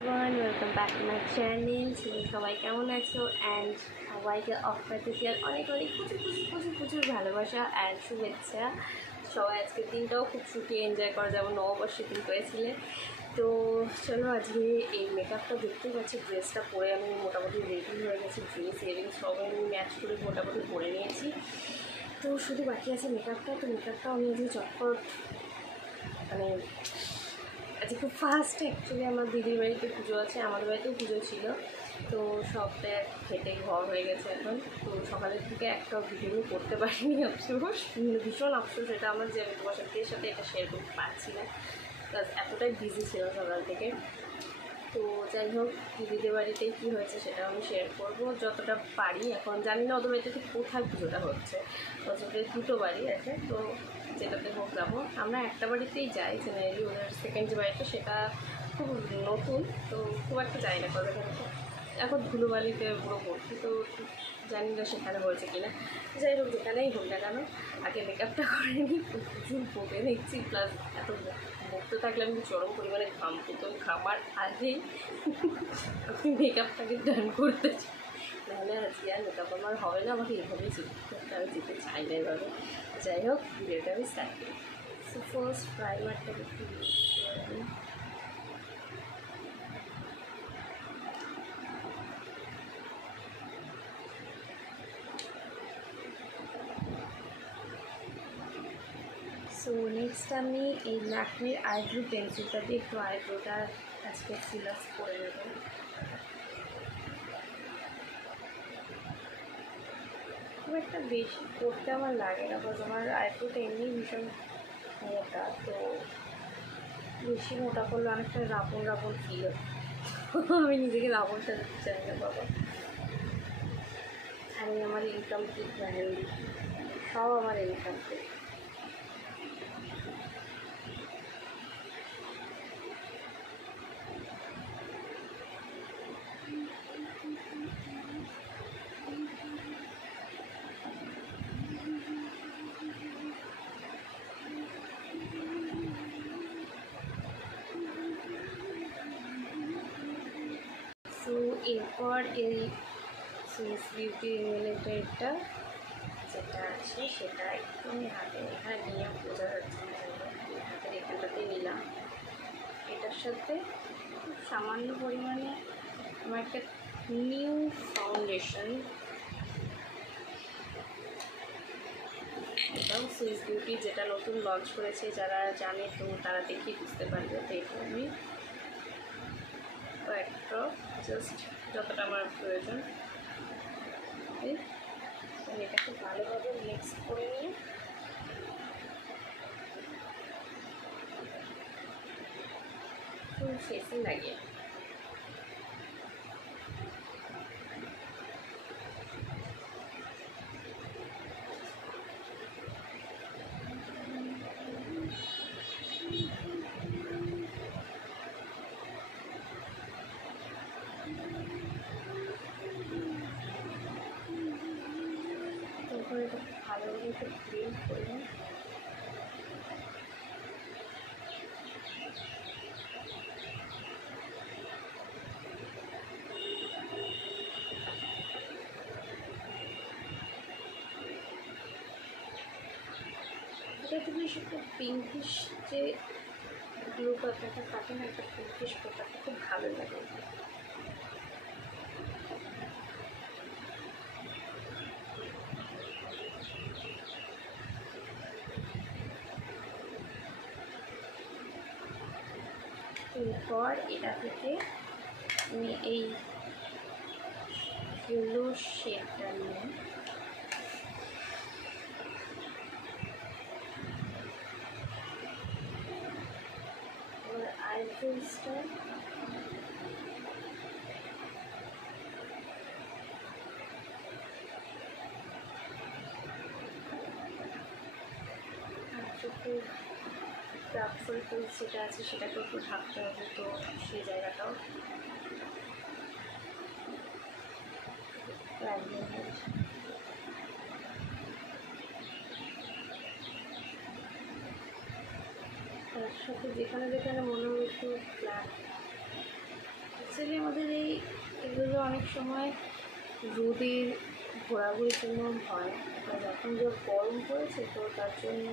Welcome back to my channel. সবাই কেমন আছো? অ্যান্ড সবাইকে অফার অনেক অনেক প্রচুর ভালোবাসা অ্যান্ড শুভেচ্ছা। সবাই আজকের দিনটাও খুব সুখী এনজয় করা, যেমন নববর্ষের দিন করেছিলে। তো চলো আজকে এই মেকআপটা দেখতেই পাচ্ছি, ড্রেসটা পরে আমি মোটামুটি রেডি হয়ে গেছি। ড্রেস ইয়ারিংস সবাই আমি ম্যাচ করে মোটামুটি পরে নিয়েছি। তো শুধু বাকি আছে মেকআপটা। তো মেকআপটাও আমি আজকে চটপট মানে আজকে খুব ফার্স্ট অ্যাকচুয়ালি আমার দিদির বাড়িতে পুজো আছে, আমাদের বাড়িতেও পুজো ছিল। তো সবটা খেতে ঘর হয়ে গেছে এখন। তো সকালের থেকে একটাও ভিডিও করতে পারিনি, আফসোস, ভীষণ আফসোস এটা আমার, যে আমি তোমার সাথে এটা শেয়ার করতে পারছি না, প্লাস এতটাই বিজি ছিল সকাল থেকে। তো যাই হোক, দিদিদের বাড়িতে কী হয়েছে সেটা আমি শেয়ার করবো যতটা পারি। এখন জানি না ওদের বাড়িতে ঠিক কোথায় পুজোটা হচ্ছে, ওদের দুটো বাড়ি আছে, তো যেটাতে হোক যাবো। আমরা একটা বাড়িতেই যাই জেনারেলি, ওদের সেকেন্ড যে বাড়িটা সেটা খুব নতুন, তো খুব একটা যাই না কতটা। এখন ধুলোবালিতে পুরো ভর্তি, তো জানি না সেখানে হয়েছে কিনা। যাই হোক, যেখানেই হোক না কেন, আগে মেকআপটা করে নিই। প্রচুর বকে দেখছি, প্লাস এত বকতে থাকলে আমি চরম পরিমাণে ঘামবো। তো ঘামার আগেই আমি মেকআপটাকে ডান করতে চাই, নাহলে আজকে আর মেকআপ আমার হবে না। আমাকে এভাবেই যেতে, আমি যেতে চাই না এভাবে। যাই হোক, ভিডিওটা আমি স্টার্ট করি। সো ফার্স্ট প্রাইমারটাকে একটু ইউজ করে দিই। সো নেক্সট আমি এই ল্যাকমির আইব্রো পেন্সিলটা দিয়ে একটু আইব্রোটা আজকে ফিল আপ করে নেব। খুব একটা বেশি করতে আমার লাগে না, বিকজ আমার আইব্রোটা এমনি ভীষণ মোটা, তো বেশি মোটা করলে অনেকটা রাবণ রাবণ ফিল হয়। আমি নিজেকে রাবণ সাজাতে চাই না বাবা। আমি আমার ইনকমপ্লিট মেহেন্দি, সব আমার ইনকমপ্লিট। তো এরপর এই সুইস বিউটি রিলেটেডটা যেটা আছে সেটা একদমই হাতে এখানে নিয়ে বোঝা যাচ্ছে না, হাতের এখানটাতে নিলাম। এটার সাথে খুব সামান্য পরিমাণে আমার একটা নিউ ফাউন্ডেশন, এটাও সুইস বিউটি, যেটা নতুন লঞ্চ করেছে, যারা জানে তো তারা দেখেই বুঝতে পারবে। তো এটা আমি কয়েকটা জাস্ট যতটা আমার প্রয়োজন আমি এটাকে ভালোভাবে মিক্স করে নিয়ে ফুল ফেসে লাগিয়ে তারপরে এটা ভালোভাবে একটু ক্লিন করবো। এটা একটু বেশ একটা পিঙ্কিশ, যে ব্লু পাতাটা থাকে না, একটা পিঙ্কিশ পাতাটা খুব ভালো লাগে। এরপর এটা থেকে আমি এই ইয়েলো শেডটা নিয়ে আইব্রোসটা চোখে ডার্ক সার্কেলস যেটা আছে সেটাকে একটু ঢাকতে হবে, তো সেই জায়গাটাও লাগিয়ে নিই। তার সাথে যেখানে যেখানে মনে হয় একটু ব্ল্যাক অ্যাকচুয়ালি আমাদের এগুলো অনেক সময় রোদে ঘোরাঘুরির জন্য হয়, আর এখন যা গরম পড়েছে তো তার জন্য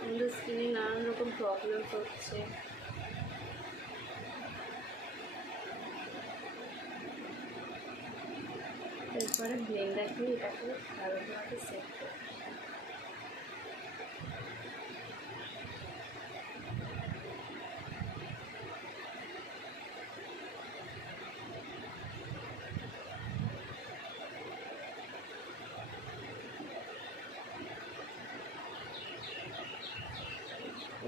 আমাদের স্কিনে নানান রকম প্রবলেম হচ্ছে। এরপরে ব্লেন্ডার দিয়ে এটাকে ভালোভাবে সেট করব।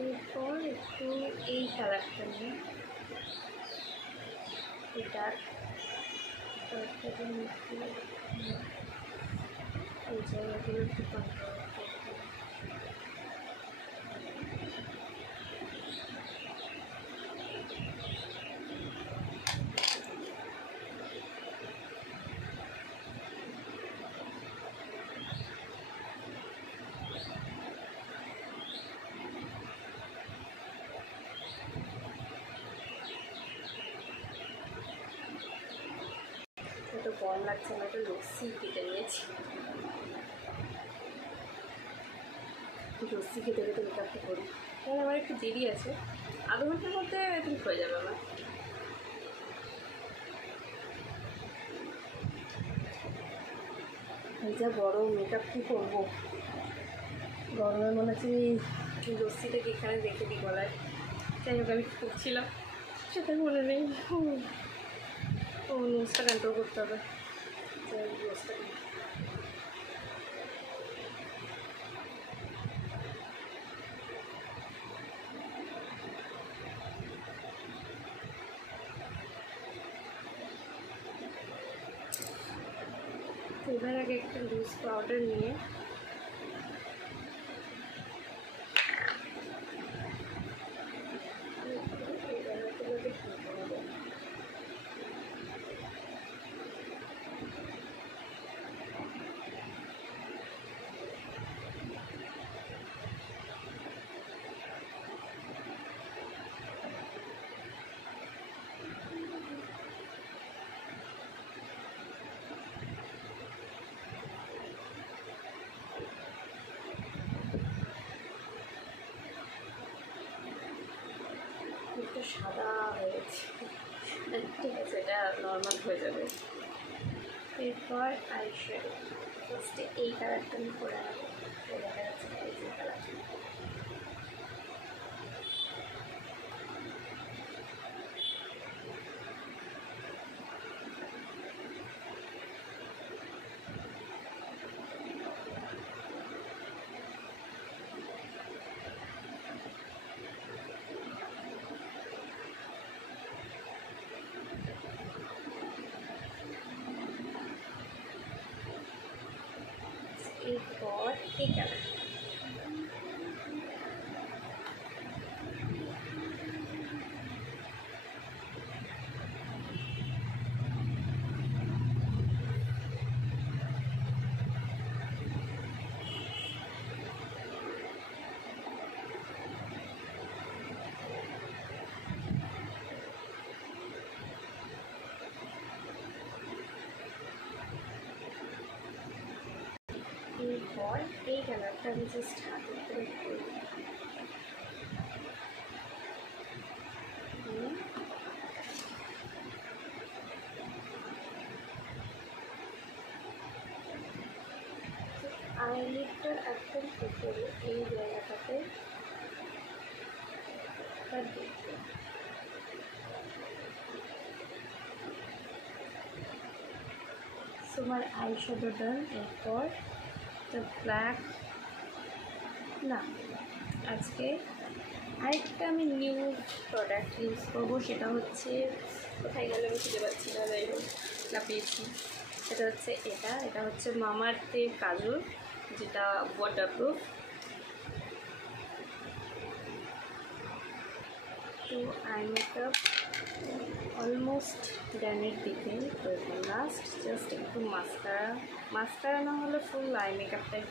এরপর একটু এই কালারটা নিয়ে এটার এই জায়গাগুলো একটু কন্ট্রোল করতে। একটু গরম লাগছে, আমি একটা লস্যি কেটে নিয়েছি। লস্যি খেতে খেতে মেকআপটা করি, কারণ আমার একটু দেরি আছে, আধ ঘন্টার মধ্যে ঠিক হয়ে যাবে আমার। এই যা গরম, মেকআপ কী করবো গরমে, মনে হচ্ছে লস্যিটাকে এখানে রেখে দিই গলায়। যাই হোক, আমি করছিলাম সেটা মনে নেই। ও নোজটা কন্ট্রোল করতে হবে, নোজটা এবার আগে একটা লুজ পাউডার নিয়ে একটু সাদা হয়েছে, ঠিক আছে, এটা নর্মাল হয়ে যাবে। এরপর আইশ্যাডো, ফার্স্টে এই কালারটা আমি করে নেবো, দেখা যাচ্ছে এই যে কালারটা। এরপর এই কালার, এরপর এই কালারটা আমি জাস্ট হাতে করে আইলিডটার একদম উপরে এই জায়গাটাতে দেখবে। তোমার আইশ্যাডো ডান। এরপর দ্য ব্ল্যাক, না আজকে আরেকটা আমি নিউ প্রোডাক্ট ইউজ করবো, সেটা হচ্ছে কোথায় গেলে আমি খুঁজে পাচ্ছি না, যাই হোক না পেয়েছি। সেটা হচ্ছে এটা হচ্ছে মামাআর্থের কাজল, যেটা ওয়াটারপ্রুফ। তো আই মেকআপ অলমোস্ট ডানের দিকে, তো লাস্ট জাস্ট একটু মাস্কারা না হলে ফুল আই মেকআপটাই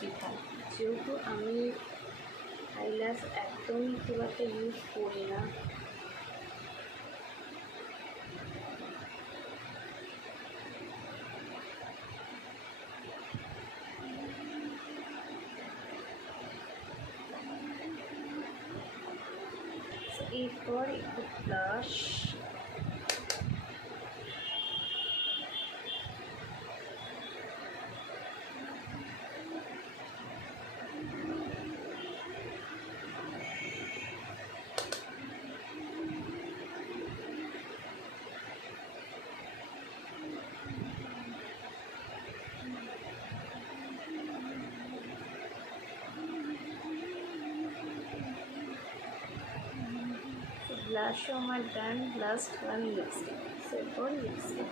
দিতাম, যেহেতু আমি আইল্যাশ একদমই খুব একটা ইউজ করি না। এরপর একটু ব্লাশ, ব্লাশও আমার ডান, লাস্ট ওয়ান লিপস্টিক, এরপর লিপস্টিক।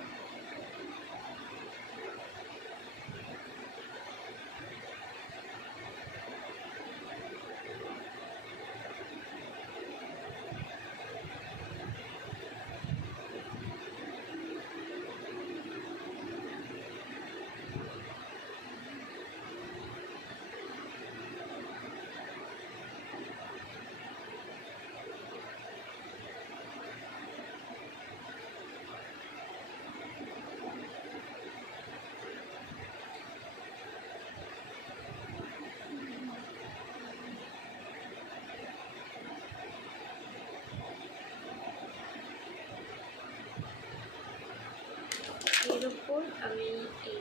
এর উপর আমি এই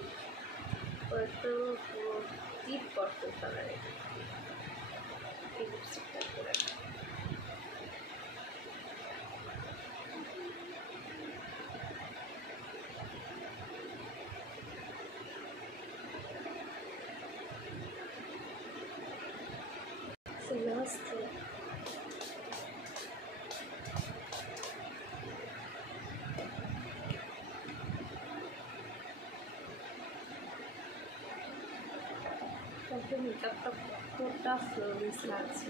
পার্পল, ডিপ পার্পল কালারের এই লিপস্টিকটা করে লাস্ট তারপরে মেকআপটা কতটা ফ্লোলেস লাগছে।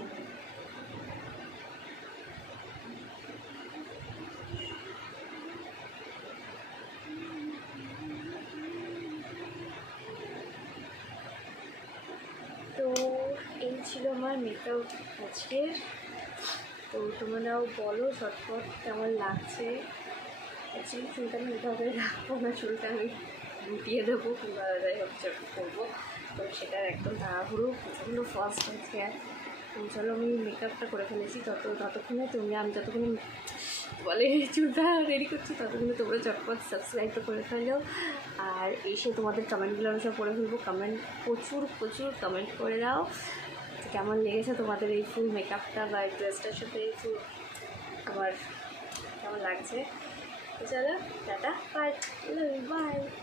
তো এই ছিল আমার মেকআপ আজকের। তো তোমরাও বলো ঝটপট কেমন লাগছে। অ্যাকচুয়ালি চুলটা আমি এভাবে রাখবো না, চুলটা আমি গুটিয়ে দেবো কিংবা যাই হোক যেরকম করবো, তো সেটার একদম তাড়াহুড়ো প্রচণ্ড ফাস্ট হচ্ছে। চলো আমি মেকআপটা করে ফেলেছি, ততক্ষণে আমি যতক্ষণে বলে চুলটা রেডি করছি ততক্ষণে তোমরা চটপট সাবস্ক্রাইব তো করে ফেলো। আর এসে তোমাদের কমেন্টগুলো আমি সব পড়ে ফেলবো। কমেন্ট প্রচুর কমেন্ট করে দাও কেমন লেগেছে তোমাদের এই ফুল মেকআপটা বা এই ড্রেসটার সাথে এই ফুল আমার কেমন লাগছে। চলো টাটা, বাই বাই।